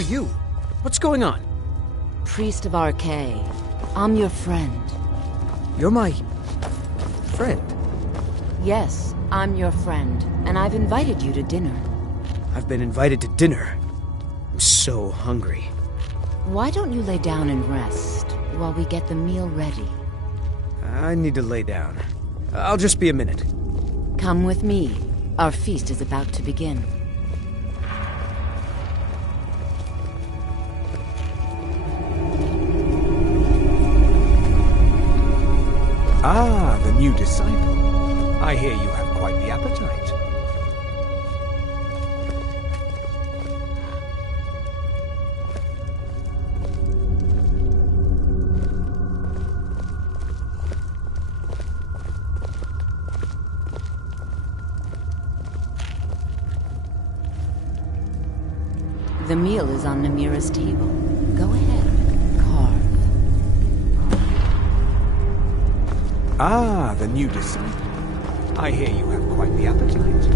are you? What's going on? Priest of Arcay. I'm your friend. You're my... friend? Yes, I'm your friend, and I've invited you to dinner. I've been invited to dinner. I'm so hungry. Why don't you lay down and rest while we get the meal ready? I need to lay down. I'll just be a minute. Come with me. Our feast is about to begin. Ah, the new disciple. I hear you have quite the appetite. The meal is on Namira's table. Go ahead, carve. Ah, the new disciple. I hear you have quite the appetite.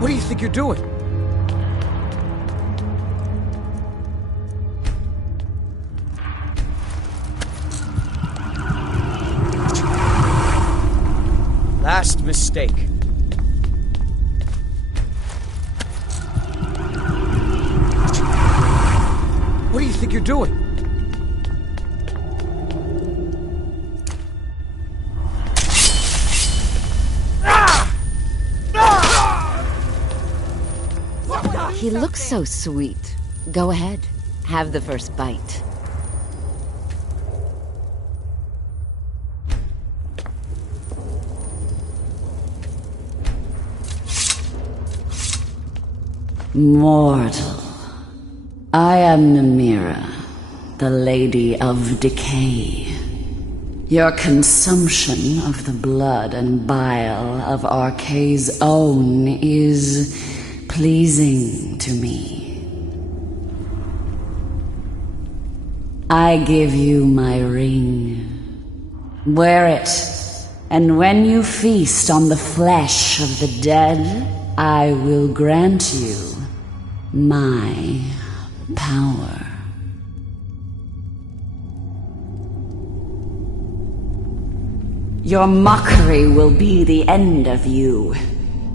What do you think you're doing? Last mistake. What do you think you're doing? He looks so sweet. Go ahead, have the first bite. Mortal, I am Namira, the Lady of Decay. Your consumption of the blood and bile of Arcay's own is pleasing to me. I give you my ring. Wear it, and when you feast on the flesh of the dead, I will grant you my power. Your mockery will be the end of you.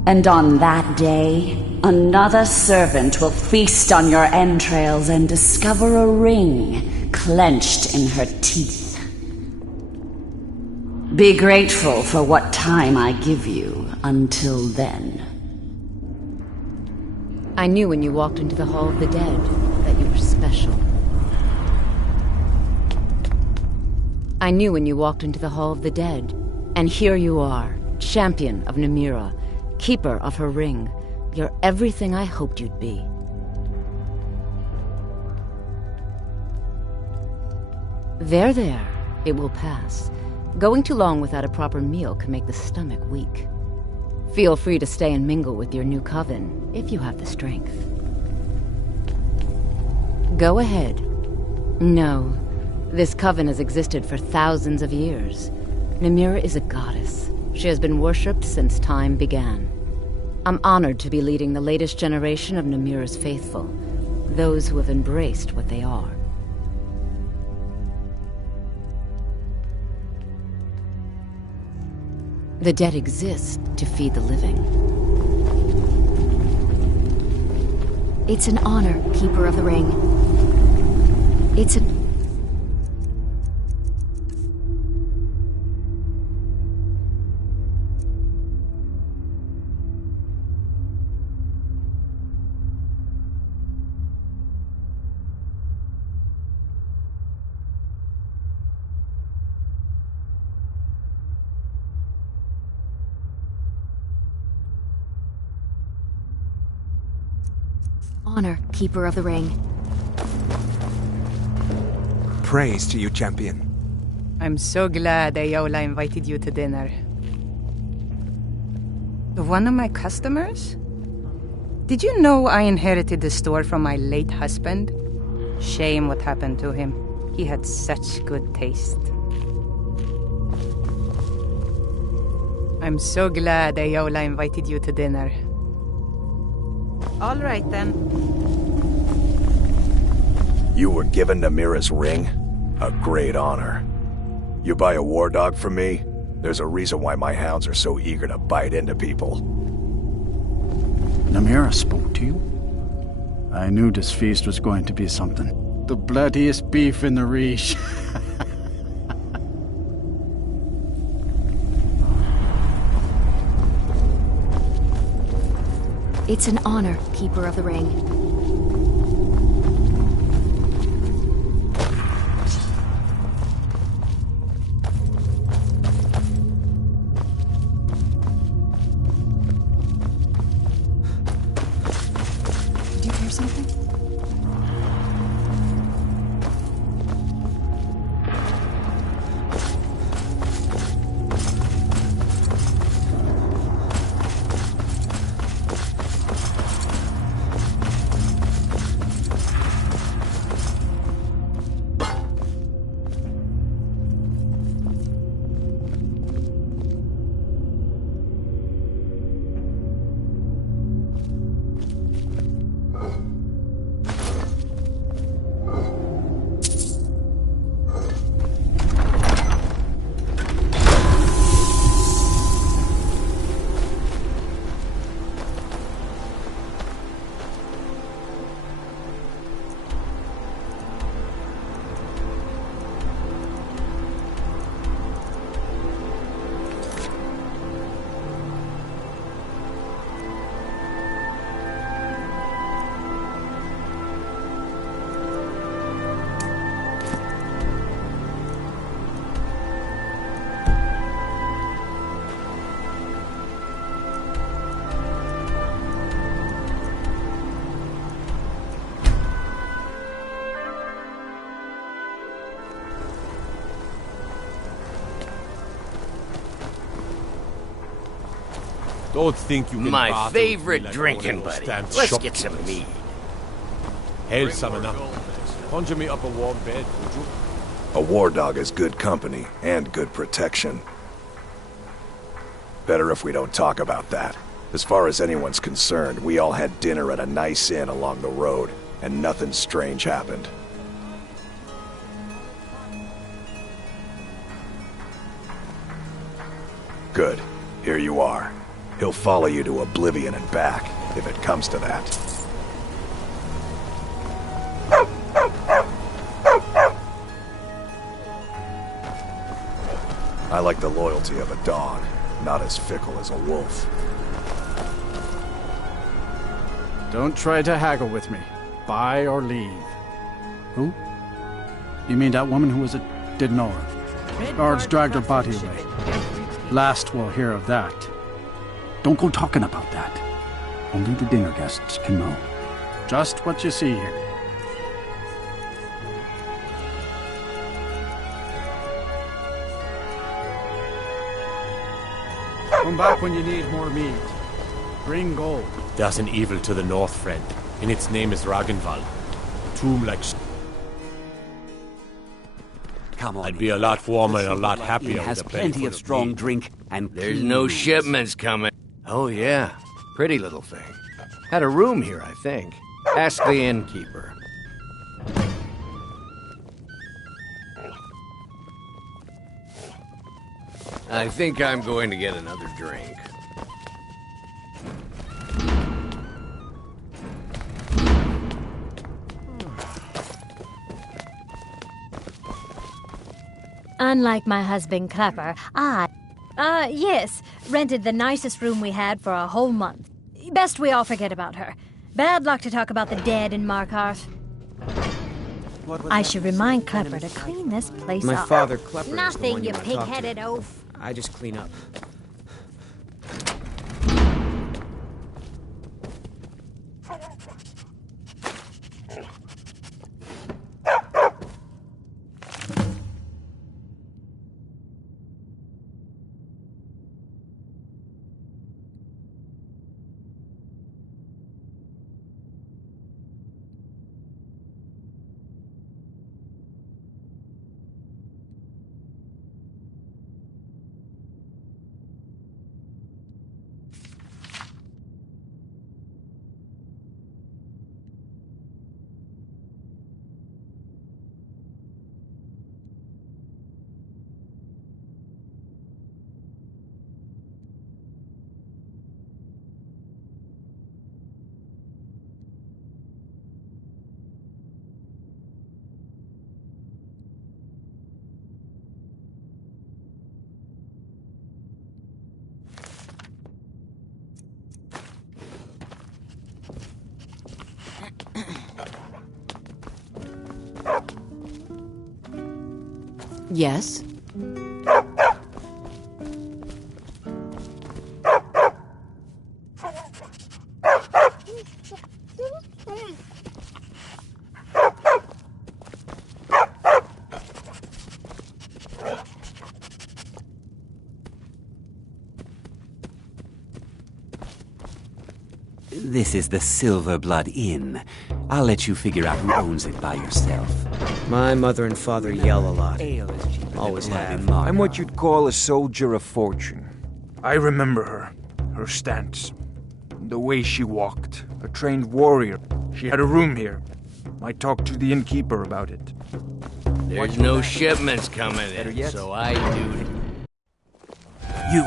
And on that day, another servant will feast on your entrails and discover a ring clenched in her teeth. Be grateful for what time I give you until then. I knew when you walked into the Hall of the Dead that you were special. I knew when you walked into the Hall of the Dead, and here you are, champion of Namira, keeper of her ring. You're everything I hoped you'd be. There. It will pass. Going too long without a proper meal can make the stomach weak. Feel free to stay and mingle with your new coven, if you have the strength. Go ahead. No, this coven has existed for thousands of years. Namira is a goddess. She has been worshipped since time began. I'm honored to be leading the latest generation of Namira's faithful, those who have embraced what they are. The dead exist to feed the living. It's an honor, Keeper of the Ring. It's an... honor, Keeper of the Ring. Praise to you, champion. I'm so glad Ayola invited you to dinner. One of my customers? Did you know I inherited the store from my late husband? Shame what happened to him. He had such good taste. I'm so glad Ayola invited you to dinner. All right, then. You were given Namira's ring? A great honor. You buy a war dog from me? There's a reason why my hounds are so eager to bite into people. Namira spoke to you? I knew this feast was going to be something. The bloodiest beef in the Reach. It's an honor, Keeper of the Ring. Did you hear something? Don't think you can My bother favorite with me like drinking one of those buddy. damn Let's get some shopkeepers. mead. Hell, Samana. Conjure me up a warm bed, would you? A war dog is good company and good protection. Better if we don't talk about that. As far as anyone's concerned, we all had dinner at a nice inn along the road, and nothing strange happened. Good. Here you are. He'll follow you to oblivion and back, if it comes to that. I like the loyalty of a dog, not as fickle as a wolf. Don't try to haggle with me. Buy or leave. Who? You mean that woman who was at... Didn't know her. Guards dragged her body away. Last we'll hear of that. Don't go talking about that. Only the dinner guests can know. Just what you see here. Come back when you need more meat. Bring gold. There's an evil to the north, friend, and its name is Ragnvald. Tomb like Come on. I'd be a lot warmer and a lot He happier has with a belly plenty full of strong meat. drink and There's clean no rooms. shipments coming. Oh, yeah. Pretty little thing. Had a room here, I think. Ask the innkeeper. I think I'm going to get another drink. Unlike my husband Clapper, yes, rented the nicest room we had for a whole month. Best we all forget about her. Bad luck to talk about the dead in Markarth. I should remind Clapper to clean this place My up. father, Klepper, is the Nothing, one you you wanna talk to. pig-headed oaf. I just clean up. Yes? This is the Silver Blood Inn. I'll let you figure out who owns it by yourself. My mother and father yell a lot. Always have. I'm what you'd call a soldier of fortune. I remember her. Her stance. The way she walked. A trained warrior. She had a room here. I talked to the innkeeper about it. There's no shipments coming in, so I do. You.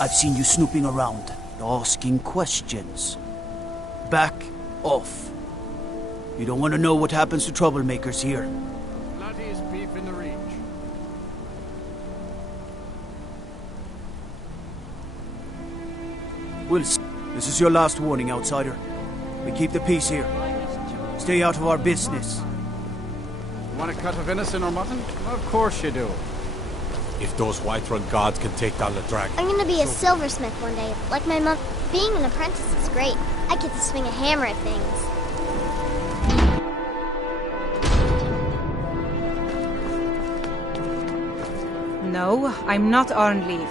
I've seen you snooping around, asking questions. Back off. You don't want to know what happens to troublemakers here. Bloodiest beef in the reach. Wilson, this is your last warning, outsider. We keep the peace here. Stay out of our business. You want a cut of venison or mutton? Of course you do. If those Whiterun gods can take down the dragon... I'm gonna be a silversmith one day, like my mom. Being an apprentice is great. I get to swing a hammer at things. No, I'm not Arnleif.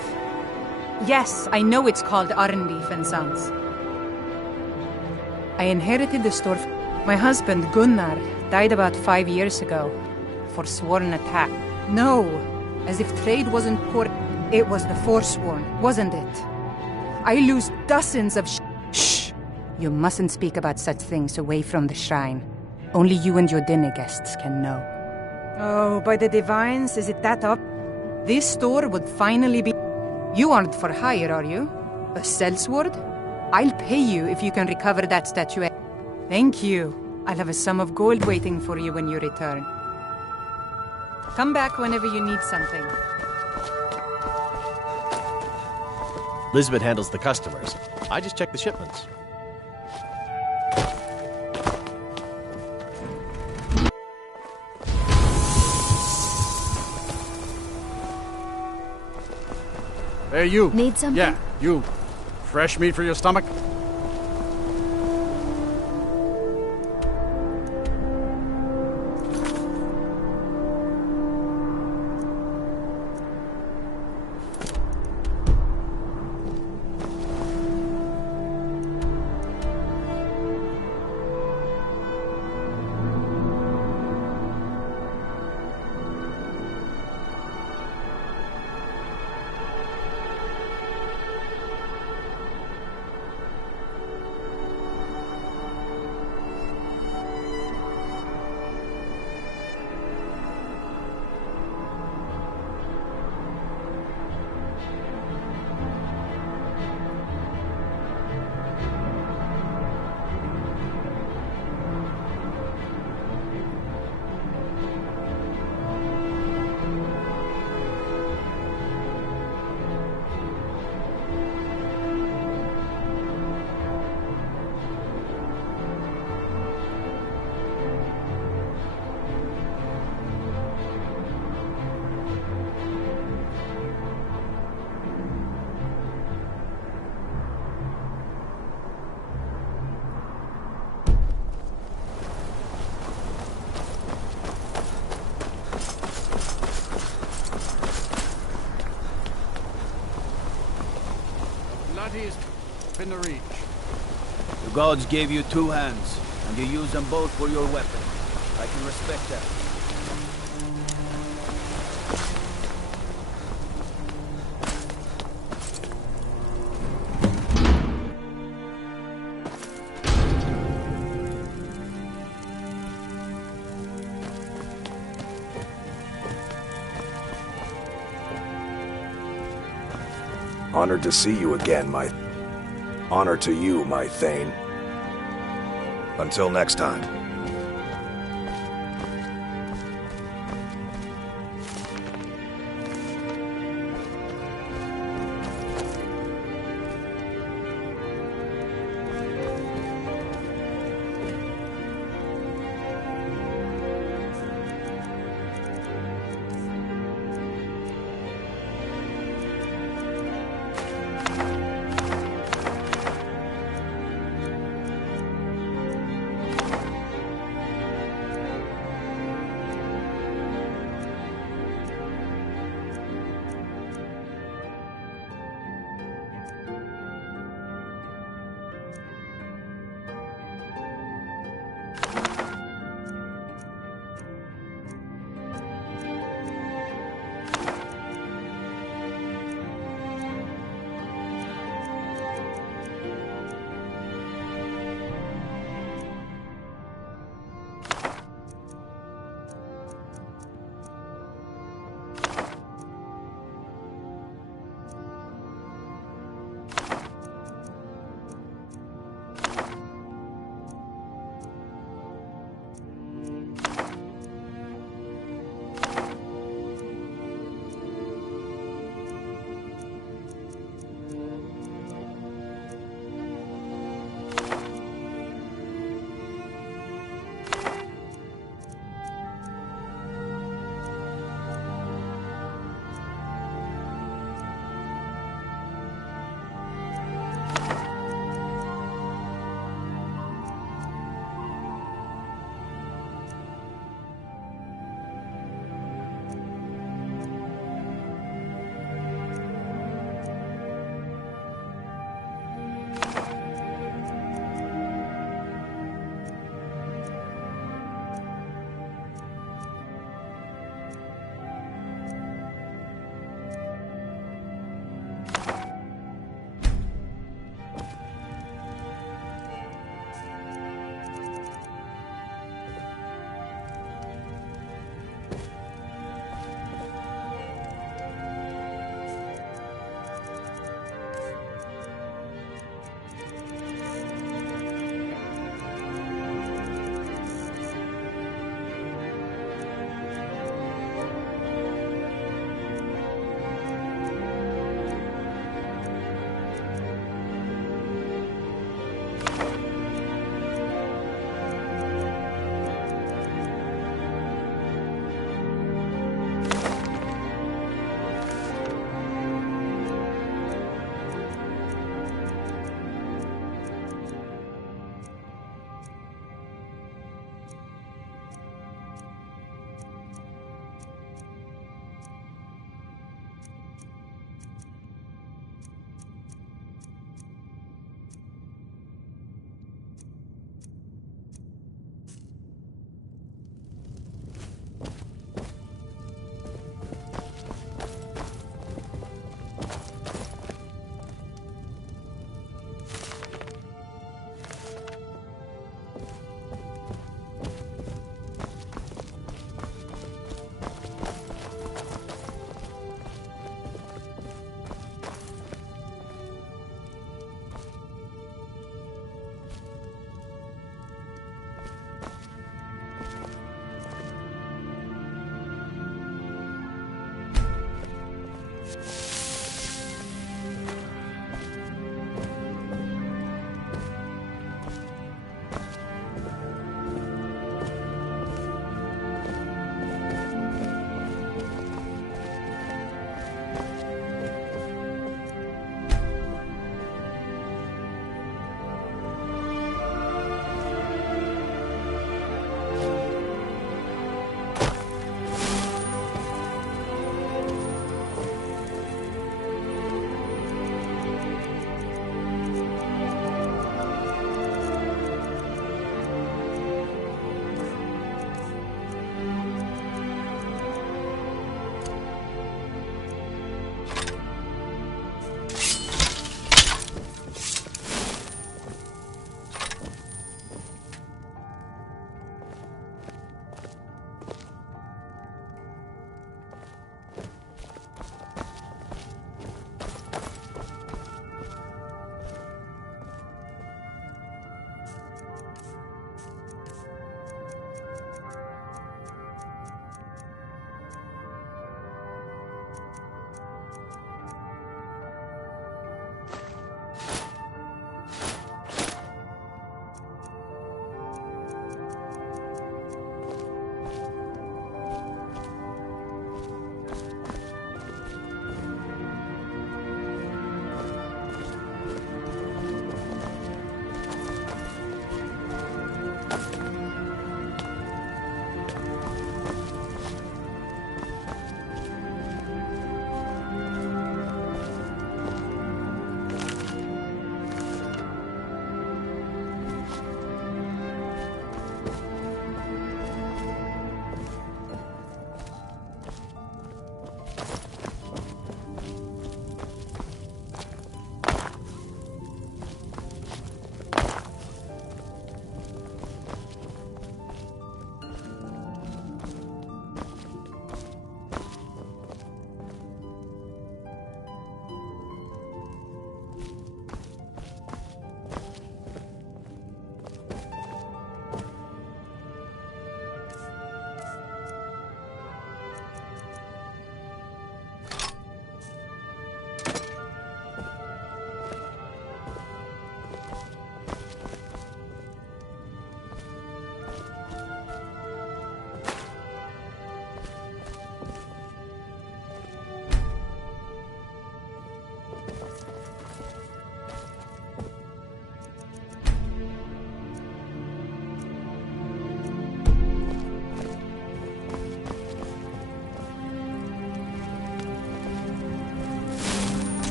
Yes, I know it's called Arnleif and Sons. I inherited the store. My husband, Gunnar, died about 5 years ago. Forsworn attack. No, as if trade wasn't poor. It was the Forsworn, wasn't it? I lose dozens of Shh! You mustn't speak about such things away from the shrine. Only you and your dinner guests can know. Oh, by the divines, is it that up? This store would finally be... You aren't for hire, are you? A sellsword? I'll pay you if you can recover that statuette. Thank you. I'll have a sum of gold waiting for you when you return. Come back whenever you need something. Elizabeth handles the customers. I just check the shipments. Hey, you. Need something? Yeah, you. Fresh meat for your stomach? In the reach. The gods gave you 2 hands, and you use them both for your weapon. I can respect that. Honored to see you again, my... Honor to you, my Thane. Until next time.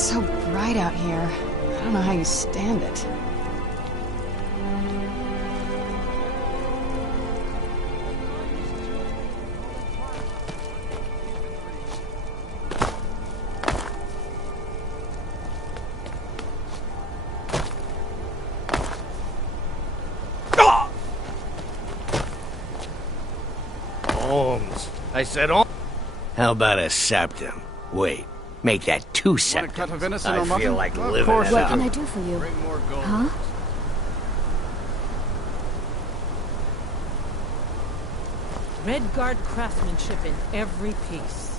so bright out here. I don't know how you stand it. I said, oh. How about a septum? Wait, make that 2 septums. Cut of venison or I mutton? feel like Of living course it What up. can I do for you? Huh? Redguard craftsmanship in every piece.